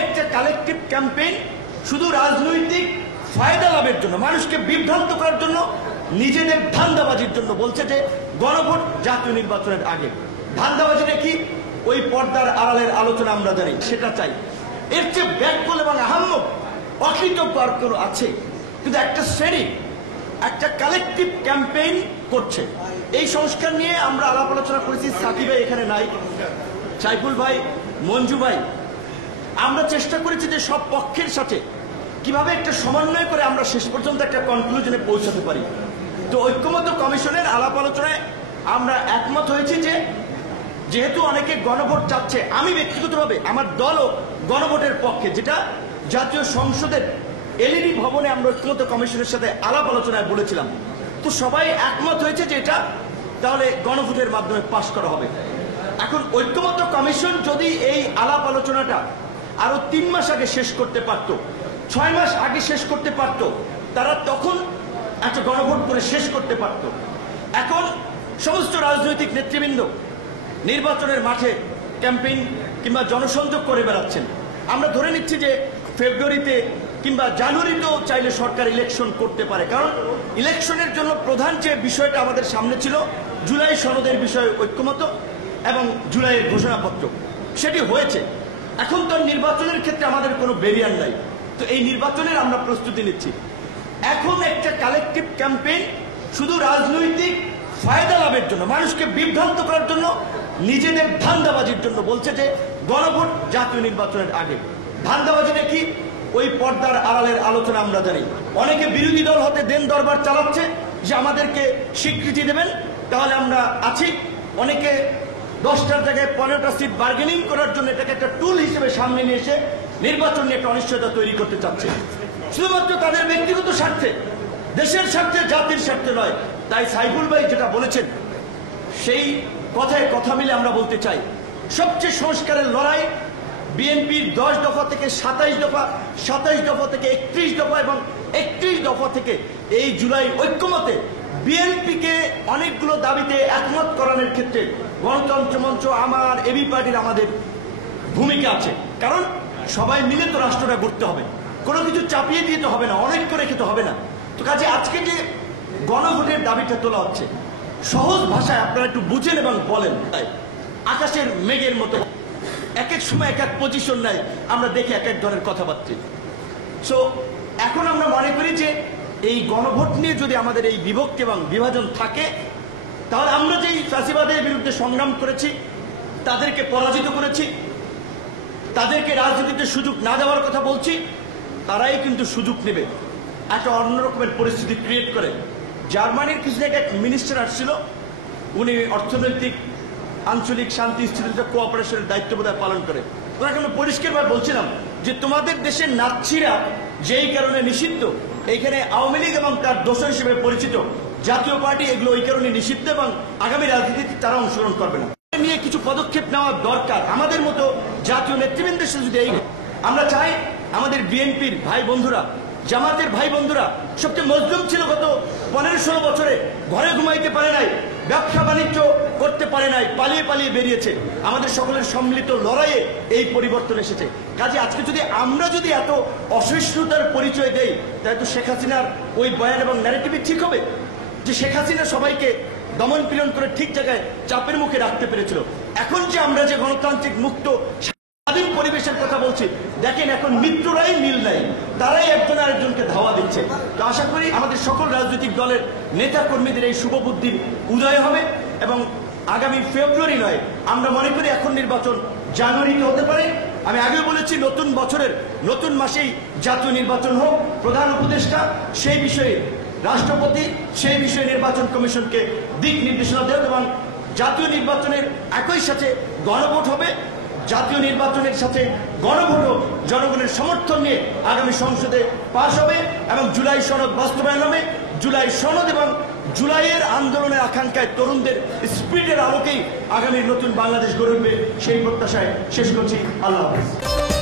একটা collective campaign শুধু রাজনৈতিক ফায়দা লাভের জন্য, মানুষকে বিভ্রান্ত করার জন্য, নিজেদের ধান্দাবাজির জন্য বলছে যে গণভোট জাতীয় নির্বাচনের আগে। ধান্দাবাজিটা কি? ওই পর্দার আড়ালের আলোচনা আমরা জানি, সেটা চাই। এর চেয়ে ব্যাকল এবং আহাম্মক অকৃতজ্ঞ আর কোনো আছে? কিন্তু একটা শ্রেণী একটা কালেকটিভ ক্যাম্পেইন করছে। এই সংস্কার নিয়ে আমরা আলাপ আলোচনা করেছি। সাকিব ভাই এখানে নাই, সাইফুল ভাই, মঞ্জু ভাই, আমরা চেষ্টা করেছি যে সব পক্ষের সাথে কিভাবে একটা সমন্বয় করে আমরা শেষ পর্যন্ত একটা কনক্লুশনে পৌঁছাতে পারি। তো ঐক্যমত্য কমিশনের আলাপ আলোচনায় আমরা একমত হয়েছি যে যেহেতু অনেকে গণভোট চাচ্ছে, আমি ব্যক্তিগতভাবে আমার দলও গণভোটের পক্ষে, যেটা জাতীয় সংসদের এলইডি ভবনে আমরা ঐক্যমত্য কমিশনের সাথে আলাপ আলোচনায় বলেছিলাম। তো সবাই একমত হয়েছে যে এটা তাহলে গণভোটের মাধ্যমে পাশ করা হবে। এখন ঐক্যমত্য কমিশন যদি এই আলাপ আলোচনাটা আরো 3 মাস আগে শেষ করতে পারত, 6 মাস আগে শেষ করতে পারত, তারা তখন একটা গণভোট করে শেষ করতে পারত। এখন সমস্ত রাজনৈতিক নেতৃবৃন্দ নির্বাচনের মাঠে ক্যাম্পেইন কিংবা জনসংযোগ করে বেড়াচ্ছেন। আমরা ধরে নিচ্ছি যে ফেব্রুয়ারিতে কিংবা জানুয়ারিতেও চাইলে সরকার ইলেকশন করতে পারে, কারণ ইলেকশনের জন্য প্রধান যে বিষয়টা আমাদের সামনে ছিল জুলাই সনদের বিষয়ে ঐক্যমত এবং জুলাইয়ের ঘোষণাপত্র, সেটি হয়েছে। এখন তো নির্বাচনের ক্ষেত্রে আমাদের কোনো ব্যারিয়ার নাই। তো এই নির্বাচনের আমরা প্রস্তুতি নিচ্ছি। এখন একটা কালেকটিভ ক্যাম্পেইন শুধু রাজনৈতিক ফায়দা লাভের জন্য, মানুষকে বিভ্রান্ত করার জন্য, নিজেদের ধান্দাবাজির জন্য বলছে যে গণভোট জাতীয় নির্বাচনের আগে। ধান্দাবাজিটা কি? ওই পর্দার আড়ালের আলোচনা আমরা জানি। অনেকে বিরোধী দল হতে দেন দরবার চালাচ্ছে যে আমাদেরকে স্বীকৃতি দেবেন, তাহলে আমরা আছি। অনেকে 10টার জায়গায় 15টা সিট বার্গেনিং করার জন্য এটাকে একটা টুল হিসেবে সামনে নিয়ে এসে নির্বাচন নিয়ে একটা অনিশ্চয়তা তৈরি করতে চাচ্ছে, শুধুমাত্র তাদের ব্যক্তিগত স্বার্থে, দেশের স্বার্থে, জাতির স্বার্থে নয়। তাই সাইফুল ভাই যেটা বলেছেন সেই কথায় কথা মিলে আমরা বলতে চাই, সবচেয়ে সংস্কারের লড়াই বিএনপির 10 দফা থেকে 27 দফা, 27 দফা থেকে 31 দফা এবং 31 দফা থেকে এই জুলাই ঐক্যমতে বিএনপিকে অনেকগুলো দাবিতে একমত করানোর ক্ষেত্রে গণতন্ত্র মঞ্চ, আমার এবি পার্টির আমাদের ভূমিকা আছে। কারণ সবাই মিলে তো রাষ্ট্রটা গড়তে হবে, কোনো কিছু চাপিয়ে দিয়ে তো হবে না, অনেক করে খেতে হবে না। তো কাজে আজকে যে গণভোটের দাবিটা তোলা হচ্ছে, সহজ ভাষায় আপনারা একটু বুঝেন এবং বলেন। তাই আকাশের মেঘের মতো এক এক সময় এক এক পজিশন নেয়, আমরা দেখি এক এক ধরনের কথাবার্তা। সো এখন আমরা মনে করি যে এই গণভোট নিয়ে যদি আমাদের এই বিভক্তি এবং বিভাজন থাকে, তাহলে আমরা যেই ফ্যাসিবাদের বিরুদ্ধে সংগ্রাম করেছি, তাদেরকে পরাজিত করেছি, তাদেরকে রাজনীতিতে সুযোগ না দেওয়ার কথা বলছি, তারাই কিন্তু সুযোগ নেবে, একটা অন্যরকমের পরিস্থিতি ক্রিয়েট করে। জার্মানির কিছু জায়গায় এক মিনিস্টার আসছিল, উনি অর্থনৈতিক আঞ্চলিক শান্তি স্থিতিতে কোঅপারেশনের দায়িত্ব বোধহয় পালন করে। ওনাকে আমি পরিষ্কারভাবে বলছিলাম যে তোমাদের দেশের নাৎসিরা যেই কারণে নিষিদ্ধ, এইখানে আওয়ামী লীগ এবং তার দোসর হিসেবে পরিচিত জাতীয় পার্টি, এগুলো ওই কারণে নিষিদ্ধ এবং আগামী রাজনীতিতে তারা অংশগ্রহণ করবে না। নিয়ে কিছু পদক্ষেপ নেওয়া দরকার আমাদের মতো জাতীয় নেতৃবৃন্দের সাথে। যদি এই আমরা চাই আমাদের বিএনপির ভাই বন্ধুরা, জামাতের ভাই বন্ধুরা সবচেয়ে মজলুম ছিল গত 15-16 বছরে, ঘরে ঘুমাইতে পারে নাই, ব্যবসা বাণিজ্য করতে পারে নাই, পালিয়ে পালিয়ে বেরিয়েছে। আমাদের সকলের সম্মিলিত লড়াইয়ে এই পরিবর্তন এসেছে। কাজে আজকে আমরা যদি এত অসহিষ্ণুতার পরিচয় দেই, তাহলে তো শেখ হাসিনার ওই বয়ান এবং ন্যারেটিভই ঠিক হবে যে শেখ হাসিনা সবাইকে দমন পীড়ন করে ঠিক জায়গায় চাপের মুখে রাখতে পেরেছিল। এখন যে আমরা যে গণতান্ত্রিক মুক্ত স্বাধীন পরিবেশের কথা বলছি, দেখেন এখন মিত্ররাই মিল নাই, তারাই একজন আরেকজনকে ধাওয়া দিচ্ছে। তো আশা করি আমাদের সকল রাজনৈতিক দলের নেতা কর্মীদের এই শুভ বুদ্ধির উদয় হবে এবং আগামী ফেব্রুয়ারি নয়, আমরা মনে করি এখন নির্বাচন জানুয়ারিতে হতে পারে। আমি আগেও বলেছি নতুন বছরের নতুন মাসেই জাতীয় নির্বাচন হোক, প্রধান উপদেষ্টা সেই বিষয়ে, রাষ্ট্রপতি সেই বিষয়ে নির্বাচন কমিশনকে দিক নির্দেশনা দেন এবং জাতীয় নির্বাচনের একই সাথে গণভোট হবে। জাতীয় নির্বাচনের সাথে গণভোটও জনগণের সমর্থন নিয়ে আগামী সংসদে পাশ হবে এবং জুলাই সনদ বাস্তবায়ন হবে। জুলাই সনদ এবং জুলাইয়ের আন্দোলনের আকাঙ্ক্ষায় তরুণদের স্পিরিটের আলোকেই আগামী নতুন বাংলাদেশ গড়ে উঠবে, সেই প্রত্যাশায় শেষ করছি। আল্লাহ হাফেজ।